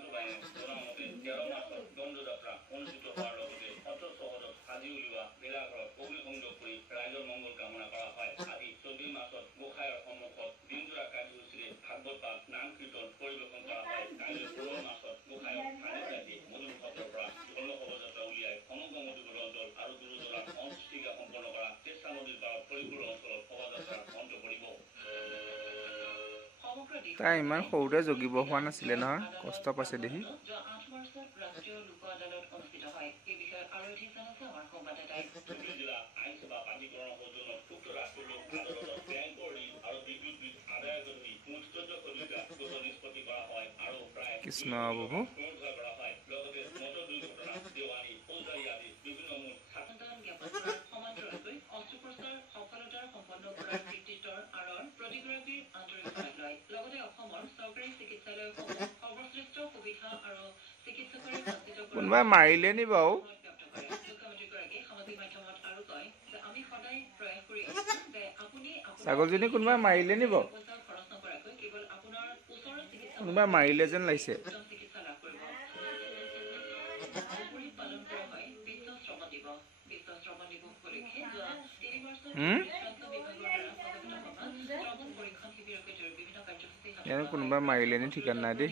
সীমান্ত বাহিনীৰ জনামতে 13 মাৰ্চত দণ্ডযাত্ৰা অনুষ্ঠিত হোৱাৰ লগতে সত্ৰ চহৰত সাজি উলিওৱা ভেলাঘৰত অগ্নিসংযোগ কৰি ৰাইজৰ মংগল কামনা কৰা হয়। আজি 14 মাৰ্চত গোসাঁইৰ সন্মুখত দিনজোৰা কাৰ্যসূচীৰে ভাগৱত পাঠ, নাম কীৰ্তন পৰিৱেশন কৰা হয়। কাইলৈ 16 মাৰ্চত গোসাঁইৰ স্থানীয় ৰাইজে মধুৰ সত্ৰৰ পৰা ঢোল শোভাযাত্ৰা উলিয়াই সমগ্ৰ মধুপুৰ অঞ্চল আৰু গুৰুজনাৰ অন্ত্যেষ্টিক্ৰিয়া সম্পন্ন কৰা চেষ্টা নদীৰ পাৰত পৰিপুৰ অঞ্চলত শোভাযাত্ৰাৰ অন্ত পৰিব। তাই ইমান সৰুতে জগিব হোৱা নাছিলে নহয়, কষ্ট পাইছে দেখি। কৃষ্ণ বাবু কোনোবাই মাৰিলে নি বাৰু? ছাগলজনী কোনোবাই মাৰিলে নি বাৰু? কোনোবাই মাৰিলে যেন লাগিছে। কোনোবাই মাৰিলে নি ঠিকানা নাই দেই।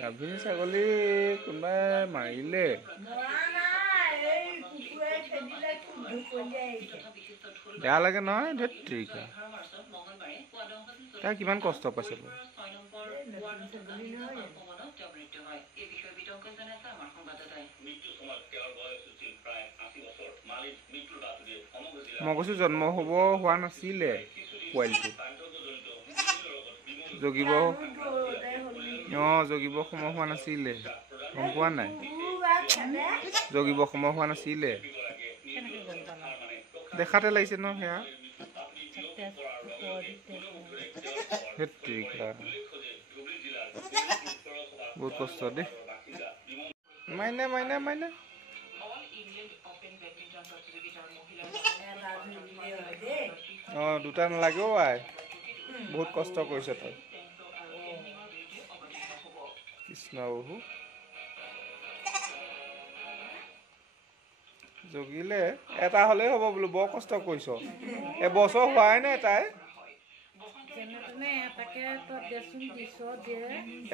গাভিনী ছাগলী কোনোবাই মাৰিলে। বেয়া লাগে নহয়, ধেত্ৰিকা তাই কিমান কষ্ট পাইছে। মই কৈছো জন্ম হব হোৱা নাছিলে পোৱালিটো, জগিব জগিব সময় হোৱা নাছিলে, গম পোৱা নাই? জগিব সময় হোৱা নাছিলে, দেখাতে লাগিছে ন সেয়া। বহুত কষ্ট দেই। মাইনা মাইনা মাইনা দুটা নালাগেও আই, বহুত কষ্ট কৰিছে তই। কৃষ্ণ প্ৰভু জগিলে এটা হলেই হ'ব বোলো, বৰ কষ্ট কৰিছ। এবছৰ হোৱাই নাই তাই,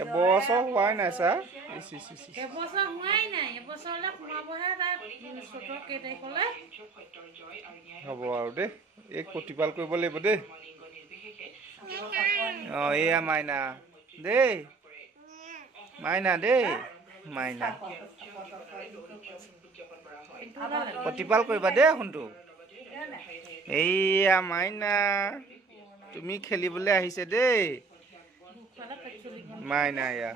এবছৰ হোৱাই নাই চা। হ'ব আৰু দেই, এই প্ৰতিপাল কৰিব লাগিব দেই। এয়া মাইনা দেই, মাইনা দেই, মাইনা প্ৰতিপাল কৰিবা দেই শুনটো। এইয়া মাইনা, তুমি খেলিবলৈ আহিছে দেই মাইনা। এয়া